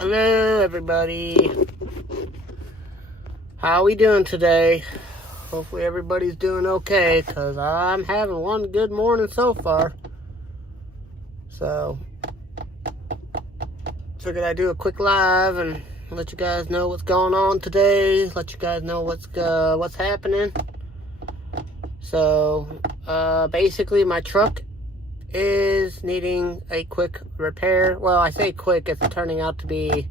Hello everybody. How we doing today? Hopefully everybody's doing okay, because I'm having one good morning so far. So figured I'd do a quick live and let you guys know what's going on today. Let you guys know what's happening. So basically my truck is needing a quick repair. Well, I say quick, it's turning out to be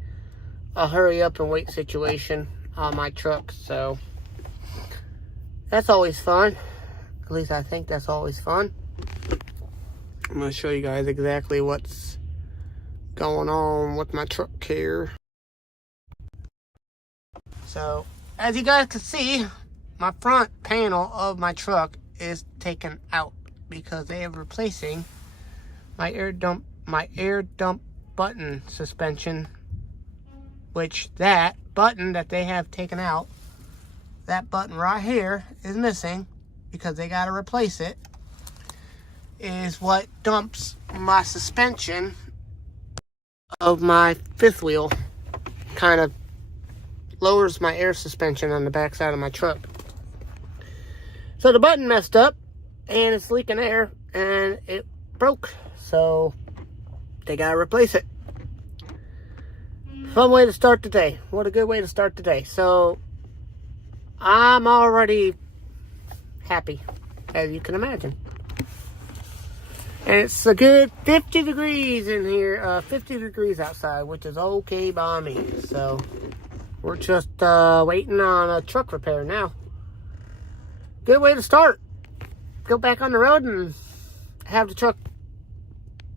a hurry up and wait situation on my truck. So that's always fun. At least I think that's always fun. I'm going to show you guys exactly what's going on with my truck here. So as you guys can see, my front panel of my truck is taken out because they are replacing my air dump button suspension, which that button that they have taken out, that button right here is missing because they got to replace it, is what dumps my suspension of my fifth wheel, kind of lowers my air suspension on the back side of my truck. So the button messed up and it's leaking air and it broke, so they gotta replace it. Fun way to start the day. What a good way to start the day. So I'm already happy, as you can imagine. And it's a good 50 degrees in here, 50 degrees outside, which is okay by me. So we're just waiting on a truck repair now. Good way to start. Go back on the road and have the truck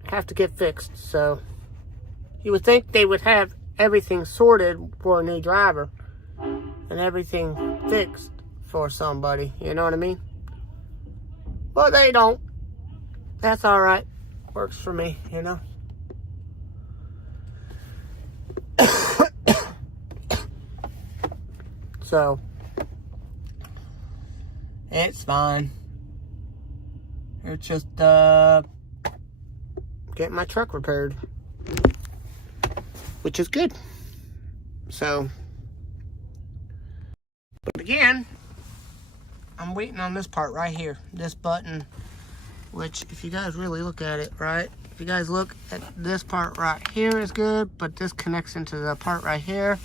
have to get fixed. So you would think they would have everything sorted for a new driver and everything fixed for somebody, you know what I mean? But they don't. That's all right. Works for me, you know. So it's fine. It's just getting my truck repaired, which is good. So, but again, I'm waiting on this part right here, this button, which if you guys really look at it, right, if you guys look at this part right here is good, but this connects into the part right here.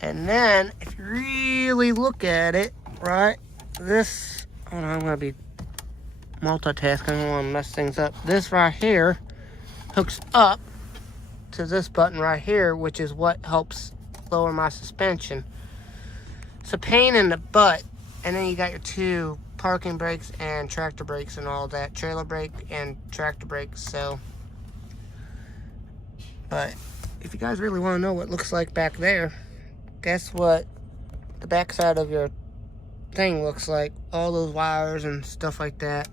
And then if you really look at it, right, this, hold on, I'm gonna be multitasking, I don't want to mess things up. This right here hooks up to this button right here, which is what helps lower my suspension. It's a pain in the butt. And then you got your two parking brakes and tractor brakes and all that, trailer brake and tractor brakes. So, but if you guys really want to know what it looks like back there, guess what the back side of your thing looks like. All those wires and stuff like that,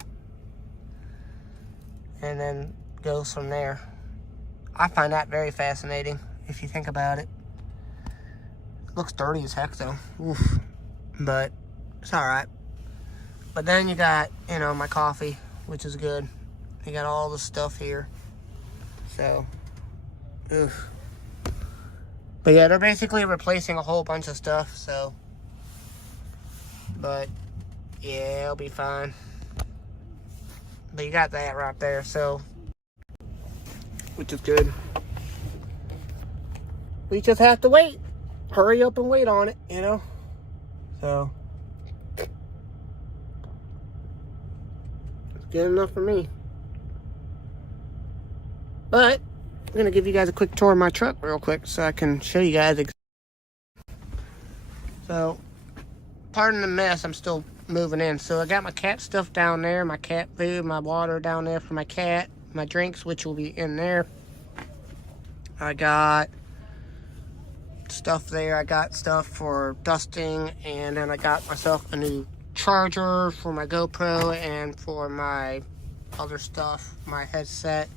and then goes from there. I find that very fascinating if you think about it. It looks dirty as heck though. Oof. But it's all right. But then you got, you know, my coffee, which is good. You got all the stuff here. So, oof. But yeah, they're basically replacing a whole bunch of stuff, so. But yeah, it'll be fine. But you got that right there, so, which is good. We just have to wait. Hurry up and wait on it, you know? So, it's good enough for me. But I'm gonna give you guys a quick tour of my truck real quick so I can show you guys. So, pardon the mess, I'm still moving in. So I got my cat stuff down there, my cat food, my water down there for my cat, my drinks, which will be in there. I got stuff there. I got stuff for dusting, and then I got myself a new charger for my GoPro and for my other stuff, my headset.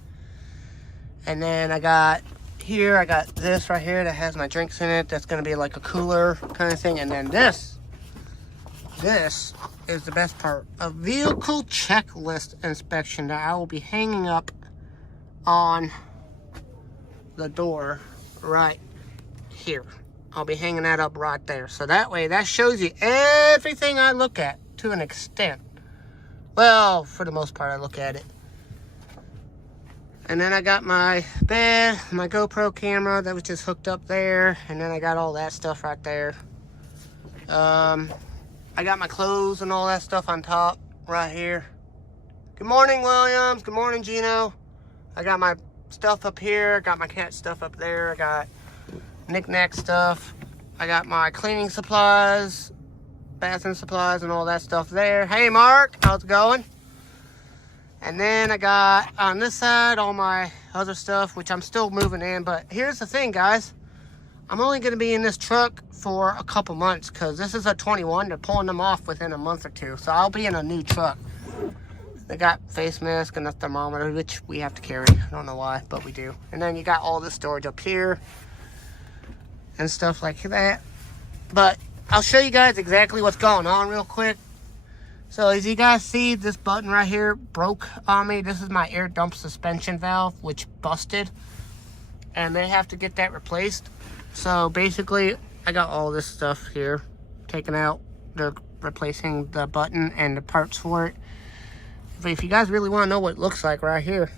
And then I got here, I got this right here that has my drinks in it. That's going to be like a cooler kind of thing. And then this is the best part, a vehicle checklist inspection that I will be hanging up on the door right here. I'll be hanging that up right there. So that way, that shows you everything I look at to an extent. Well, for the most part, I look at it. And then I got my bed, my GoPro camera that was just hooked up there. And then I got all that stuff right there. I got my clothes and all that stuff on top right here. Good morning, Williams. Good morning, Gino. I got my stuff up here. Got my cat stuff up there. I got knick-knack stuff. I got my cleaning supplies, bathroom supplies, and all that stuff there. Hey, Mark. How's it going? And then I got on this side all my other stuff, which I'm still moving in. But here's the thing, guys. I'm only going to be in this truck for a couple months because this is a 21. They're pulling them off within a month or two. So I'll be in a new truck. They got face mask and a thermometer, which we have to carry. I don't know why, but we do. And then you got all this storage up here and stuff like that. But I'll show you guys exactly what's going on real quick. So as you guys see, this button right here broke on me. This is my air dump suspension valve, which busted. And they have to get that replaced. So basically, I got all this stuff here taken out. They're replacing the button and the parts for it. But if you guys really want to know what it looks like right here,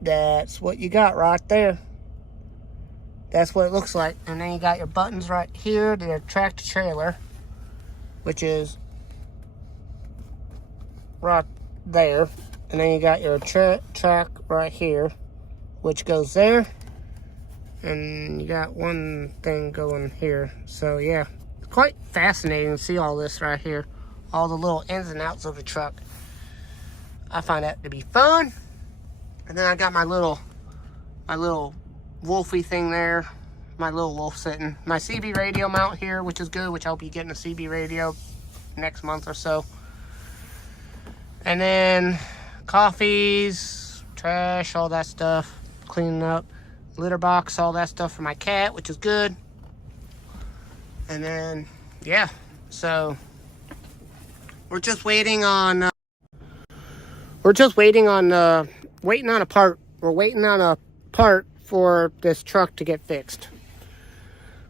that's what you got right there. That's what it looks like. And then you got your buttons right here. They're tractor trailer, which is right there. And then you got your track right here, which goes there. And you got one thing going here. So yeah, it's quite fascinating to see all this right here. All the little ins and outs of the truck. I find that to be fun. And then I got my little wolfy thing there. My little wolf sitting. My CB radio mount here, which is good, which I'll be getting a CB radio next month or so. And then coffees, trash, all that stuff. Cleaning up. Litter box, all that stuff for my cat, which is good. And then, yeah. So, we're just waiting on a part. We're waiting on a part for this truck to get fixed,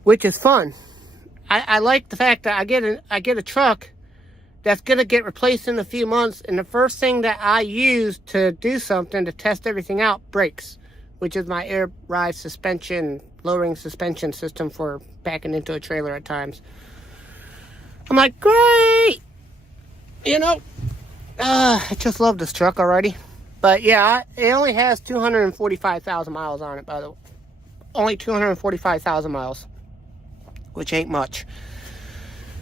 which is fun. I like the fact that I get a truck that's gonna get replaced in a few months, and the first thing that I use to do something to test everything out breaks, which is my air ride suspension, lowering suspension system for backing into a trailer at times. I'm like, great, you know. I just love this truck already. But yeah, it only has 245,000 miles on it, by the way. Only 245,000 miles, which ain't much.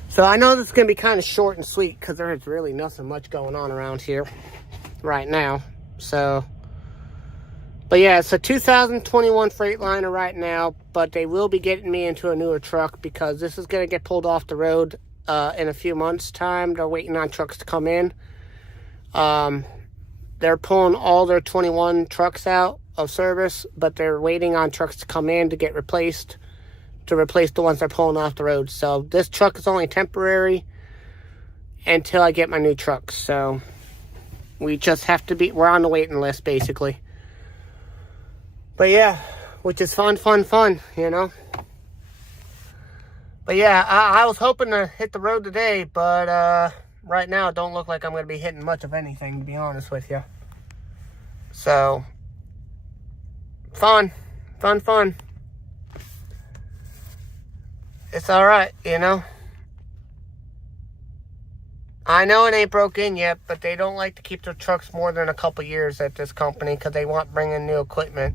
So I know this is going to be kind of short and sweet because there is really nothing much going on around here right now. So, but yeah, it's a 2021 Freightliner right now, but they will be getting me into a newer truck because this is going to get pulled off the road in a few months' time. They're waiting on trucks to come in. They're pulling all their 21 trucks out of service, but they're waiting on trucks to come in to get replaced, to replace the ones they're pulling off the road. So this truck is only temporary until I get my new truck. So we just have to we're on the waiting list, basically. But yeah, which is fun, you know. But yeah, I was hoping to hit the road today, but right now it don't look like I'm going to be hitting much of anything, to be honest with you. So, fun. It's alright, you know. I know it ain't broke in yet, but they don't like to keep their trucks more than a couple years at this company because they want bringing new equipment.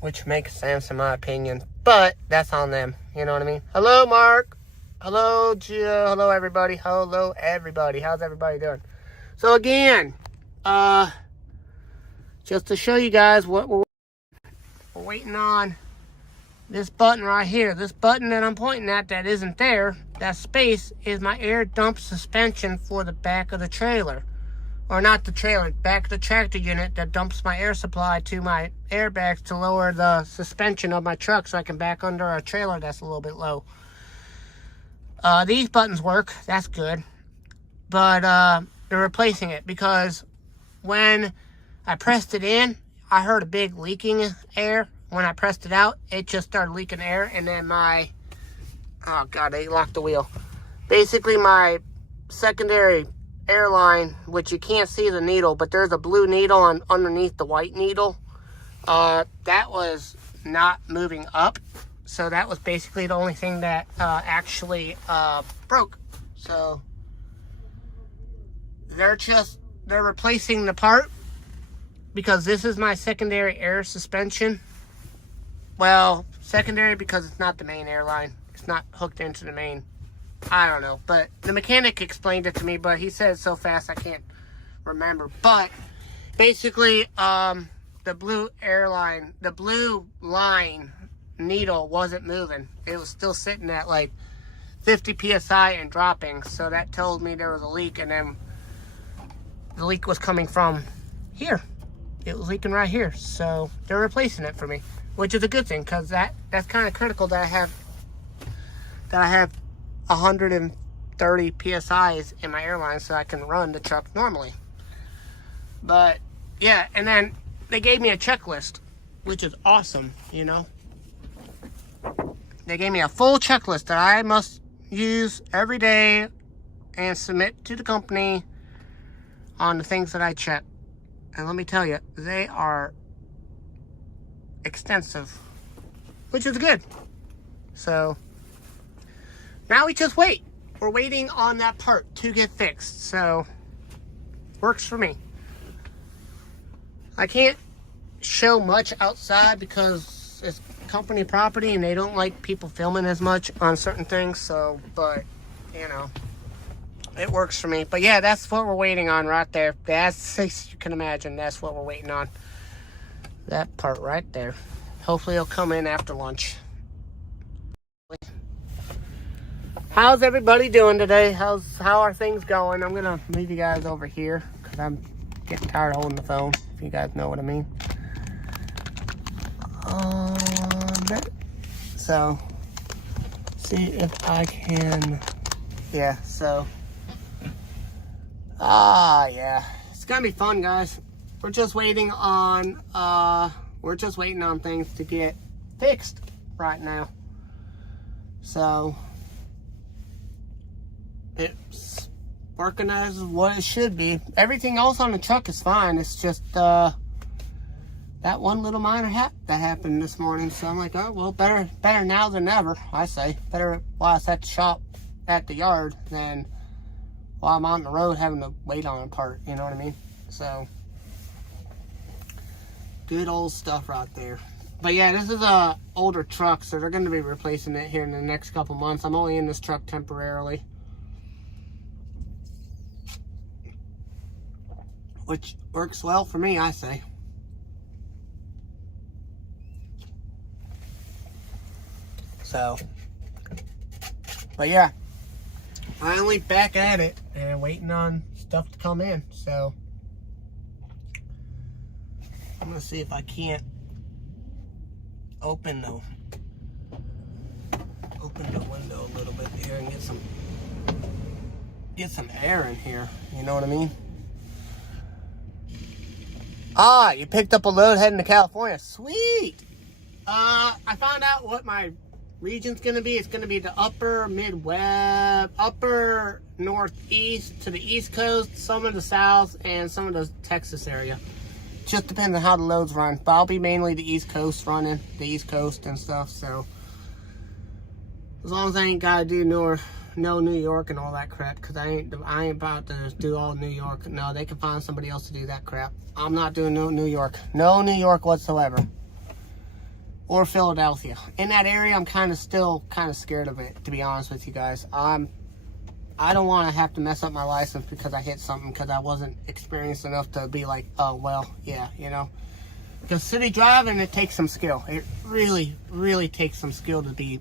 Which makes sense in my opinion, but that's on them, you know what I mean? Hello, Mark. Hello, Gio. Hello, everybody. How's everybody doing? So again, just to show you guys what we're waiting on, this button right here, this button that I'm pointing at that isn't there, that space is my air dump suspension for the back of the trailer. Or not the trailer, back of the tractor unit that dumps my air supply to my airbags to lower the suspension of my truck so I can back under a trailer that's a little bit low. These buttons work, that's good. But they're replacing it because when I pressed it in, I heard a big leaking air. When I pressed it out, it just started leaking air, and then oh God, they locked the wheel. Basically, my secondary airline, which you can't see the needle, but there's a blue needle underneath the white needle. That was not moving up. So that was basically the only thing that actually broke. So they're replacing the part because this is my secondary air suspension. Well, secondary because it's not the main airline. It's not hooked into the main. I don't know. But the mechanic explained it to me, but he said it so fast I can't remember. But basically, the blue line needle wasn't moving. It was still sitting at like 50 psi and dropping. So that told me there was a leak, and then the leak was coming from here. It was leaking right here. So they're replacing it for me, which is a good thing because that's kind of critical that I have 130 psi's in my airline so I can run the truck normally. But yeah, and then they gave me a checklist, which is awesome, you know. They gave me a full checklist that I must use every day and submit to the company on the things that I check. And let me tell you, they are extensive, which is good. So now we just wait. We're waiting on that part to get fixed. So works for me. I can't show much outside because it's company property and they don't like people filming as much on certain things. So, but you know, it works for me. But yeah, that's what we're waiting on right there. That's, you can imagine, that's what we're waiting on. That part right there. Hopefully it'll come in after lunch. How's everybody doing today? How are things going? I'm gonna leave you guys over here because I'm getting tired of holding the phone, if you guys know what I mean. So see if I can, yeah, so yeah, it's gonna be fun, guys. We're just waiting on things to get fixed right now. So it's working as what it should be. Everything else on the truck is fine. It's just that one little minor that happened this morning. So I'm like, oh well, better now than never. I say better while it's at the shop at the yard than while I'm on the road having to wait on a part. You know what I mean? So good old stuff right there. But yeah, this is a older truck, so they're going to be replacing it here in the next couple months. I'm only in this truck temporarily, which works well for me, I say. So, but yeah, finally back at it and waiting on stuff to come in. So I'm gonna see if I can't open the window a little bit here and get some air in here. You know what I mean? Ah, you picked up a load heading to California. Sweet. I found out what my region's gonna be. It's gonna be the upper Midwest, upper Northeast to the East Coast, some of the South, and some of the Texas area. Just depends on how the loads run. But I'll be mainly the East Coast running, the East Coast and stuff. So as long as I ain't gotta do no New York and all that crap, because I ain't about to do all New York. No, they can find somebody else to do that crap. I'm not doing no New York whatsoever. Or Philadelphia. In that area, I'm still kind of scared of it, to be honest with you guys. I don't want to have to mess up my license because I hit something because I wasn't experienced enough to be like, oh, well, yeah, you know. Because city driving, it takes some skill. It really, really takes some skill to be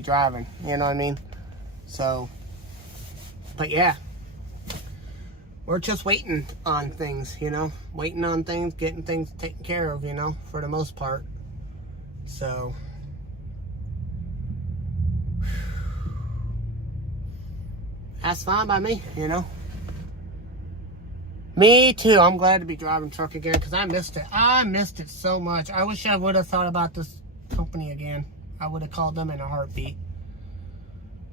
driving. You know what I mean? So, but yeah. We're just waiting on things, you know. Waiting on things, getting things taken care of, you know, for the most part. So that's fine by me, you know. Me too. I'm glad to be driving truck again because I missed it. I missed it so much. I wish I would have thought about this company again. I would have called them in a heartbeat.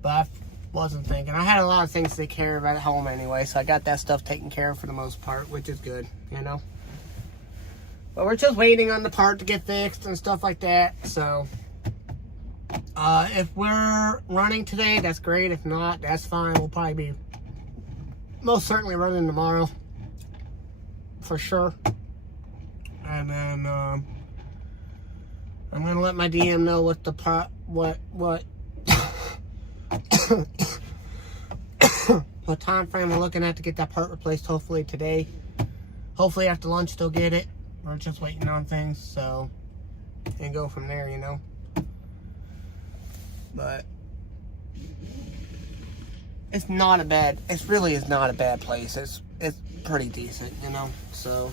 But I wasn't thinking. I had a lot of things to take care of at home anyway, so I got that stuff taken care of for the most part, which is good, you know. But we're just waiting on the part to get fixed and stuff like that. So, if we're running today, that's great. If not, that's fine. We'll probably be most certainly running tomorrow. For sure. And then, I'm going to let my DM know what the part, what time frame we're looking at to get that part replaced, hopefully today. Hopefully after lunch they'll get it. We're just waiting on things, so, and go from there, you know. But it's not a bad, it really is not a bad place. It's pretty decent, you know, so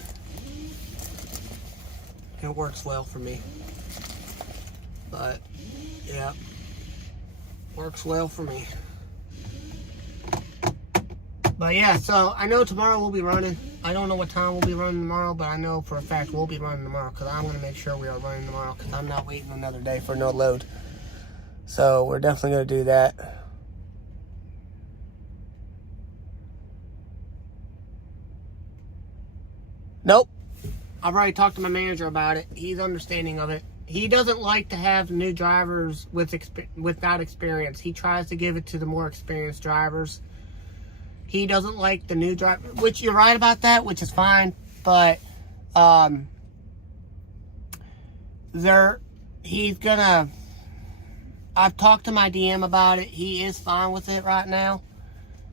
it works well for me. But yeah, works well for me. But yeah, so I know tomorrow we'll be running. I don't know what time we'll be running tomorrow, but I know for a fact we'll be running tomorrow because I'm going to make sure we are running tomorrow because I'm not waiting another day for no load. So we're definitely going to do that. Nope. I've already talked to my manager about it. He's understanding of it. He doesn't like to have new drivers without experience. He tries to give it to the more experienced drivers. He doesn't like the new driver, which you're right about that, which is fine. But he's gonna. I've talked to my DM about it. He is fine with it right now,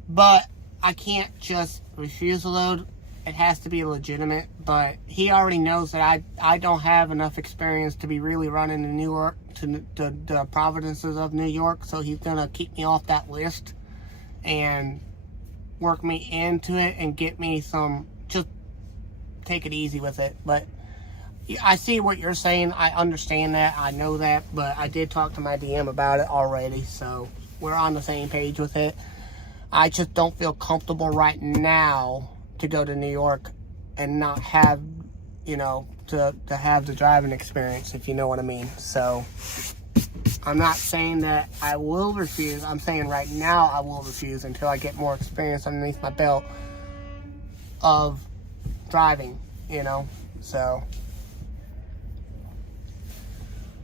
but I can't just refuse a load. It has to be legitimate. But he already knows that I don't have enough experience to be really running in New York to the provinces of New York. So he's gonna keep me off that list and work me into it and get me some, just take it easy with it. But I see what you're saying. I understand that. I know that. But I did talk to my DM about it already. So we're on the same page with it. I just don't feel comfortable right now to go to New York and not have, you know, to have the driving experience, if you know what I mean. So I'm not saying that I will refuse. I'm saying right now I will refuse until I get more experience underneath my belt of driving, you know. So,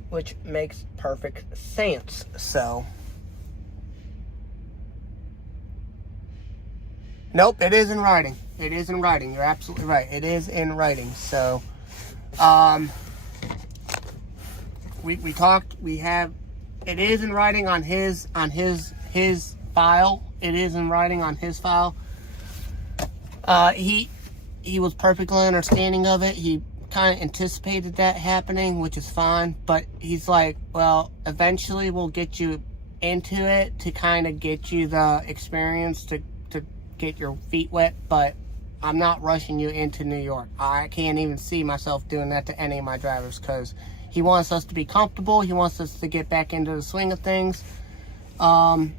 which makes perfect sense. So, nope, it is in writing. It is in writing. You're absolutely right. It is in writing. So, we talked. We have. It is in writing on his file. It is in writing on his file. He was perfectly understanding of it. He kind of anticipated that happening, which is fine. But he's like, well, eventually we'll get you into it to kind of get you the experience to get your feet wet. But I'm not rushing you into New York. I can't even see myself doing that to any of my drivers because he wants us to be comfortable. He wants us to get back into the swing of things. I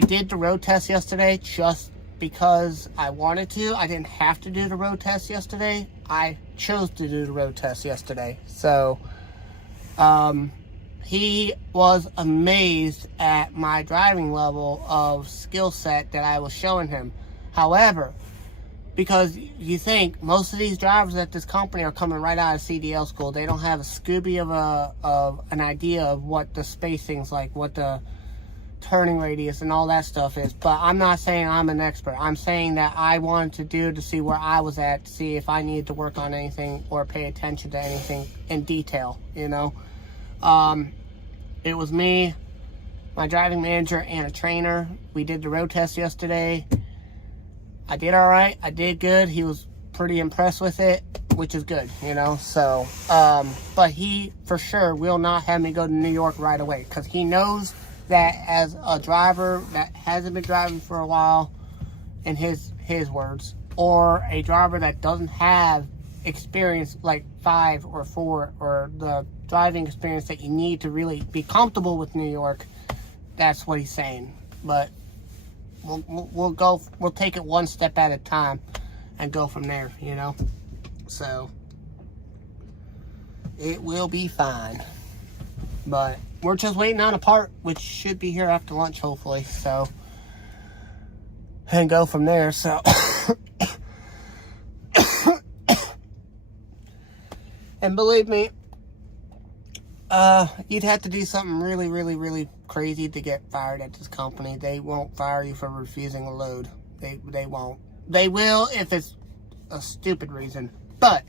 did the road test yesterday just because I wanted to. I didn't have to do the road test yesterday. I chose to do the road test yesterday. So, he was amazed at my driving level of skill set that I was showing him. However, because you think most of these drivers at this company are coming right out of CDL school. They don't have a Scooby of an idea of what the spacing's like, what the turning radius and all that stuff is. But I'm not saying I'm an expert. I'm saying that I wanted to do to see where I was at, to see if I needed to work on anything or pay attention to anything in detail, you know. It was me, my driving manager, and a trainer. We did the road test yesterday. I did all right. I did good. He was pretty impressed with it, which is good, you know. So, but he for sure will not have me go to New York right away because he knows that as a driver that hasn't been driving for a while, in his words, or a driver that doesn't have experience like 5 or 4 or the driving experience that you need to really be comfortable with New York, that's what he's saying. But we'll take it one step at a time and go from there, you know. So it will be fine. But we're just waiting on a part, which should be here after lunch, hopefully. So, and go from there. So, and believe me, you'd have to do something really, really, really crazy to get fired at this company. They won't fire you for refusing a load. They won't. They will if it's a stupid reason. But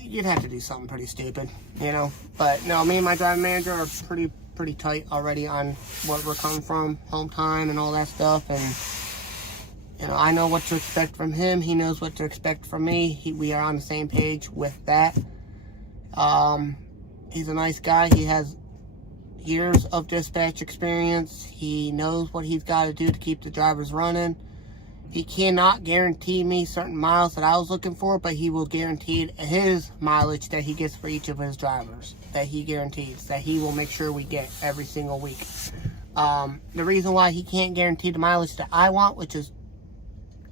you'd have to do something pretty stupid, you know. But no, me and my driving manager are pretty tight already on what we're coming from, home time and all that stuff. And you know, I know what to expect from him. He knows what to expect from me. We are on the same page with that. He's a nice guy. He has years of dispatch experience. He knows what he's got to do to keep the drivers running. He cannot guarantee me certain miles that I was looking for, but he will guarantee his mileage that he gets for each of his drivers. That he guarantees, that he will make sure we get every single week. The reason why he can't guarantee the mileage that I want, which is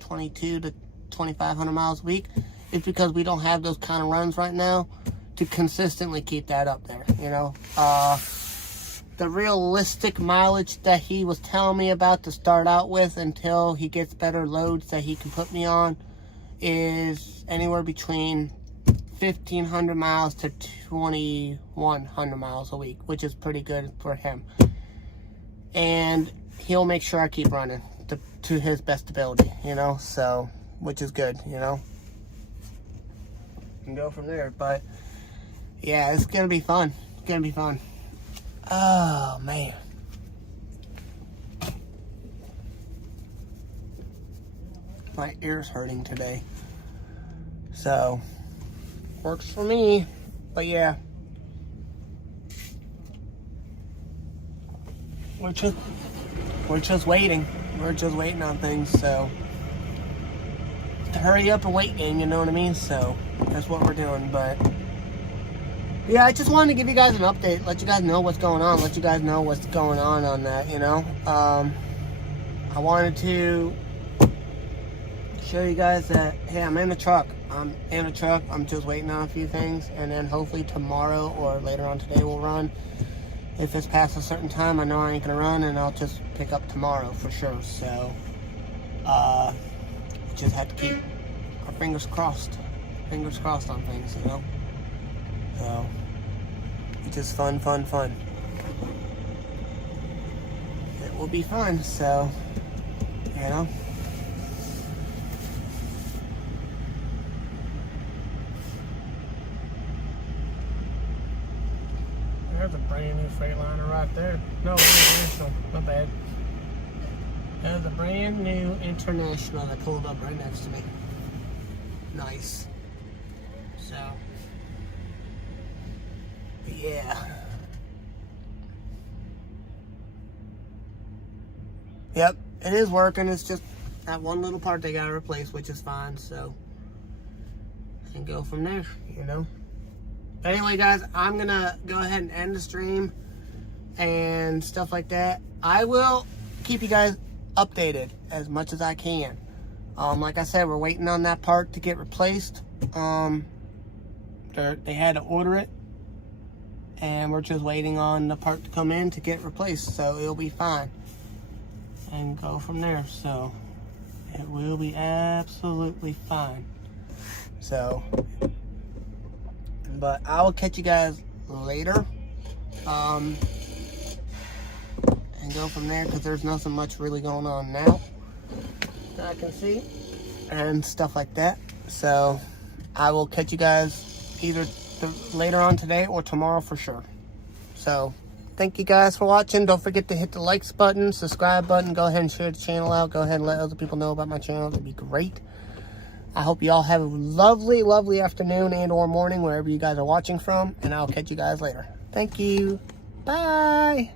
22 to 2,500 miles a week, is because we don't have those kind of runs right now to consistently keep that up there, you know. The realistic mileage that he was telling me about to start out with until he gets better loads that he can put me on is anywhere between 1,500 miles to 2,100 miles a week, which is pretty good for him. And he'll make sure I keep running to his best ability, you know, so, which is good, you know. And go from there. But yeah, it's gonna be fun. It's gonna be fun. Oh, man. My ear's hurting today. So, works for me. But yeah. We're just waiting. We're just waiting on things, so. It's a hurry up and wait game, you know what I mean? So, that's what we're doing, but. Yeah, I just wanted to give you guys an update, let you guys know what's going on, let you guys know what's going on that, you know. I wanted to show you guys that, hey, I'm in the truck. I'm just waiting on a few things, and then hopefully tomorrow or later on today we'll run. If it's past a certain time, I know I ain't gonna run, and I'll just pick up tomorrow for sure. So, just have to keep our fingers crossed on things, you know. So, it's just fun. It will be fun, so, you know. There's a brand new Freightliner right there. No, International, my bad. There's a brand new International that pulled up right next to me. Nice. So. Yeah. Yep, it is working. It's just that one little part they gotta replace, which is fine, so. And go from there, you know. But anyway, guys, I'm gonna go ahead and end the stream and stuff like that. I will keep you guys updated as much as I can. Like I said, we're waiting on that part to get replaced. They had to order it. And we're just waiting on the part to come in to get replaced, so it'll be fine. And go from there, so it will be absolutely fine. So, but I will catch you guys later. And go from there, because there's nothing much really going on now that I can see. And stuff like that. So, I will catch you guys either later on today or tomorrow for sure. So, thank you guys for watching. Don't forget to hit the likes button, subscribe button. Go ahead and share the channel out. Go ahead and let other people know about my channel. That'd be great. I hope you all have a lovely, lovely afternoon and or morning wherever you guys are watching from. And I'll catch you guys later. Thank you. Bye.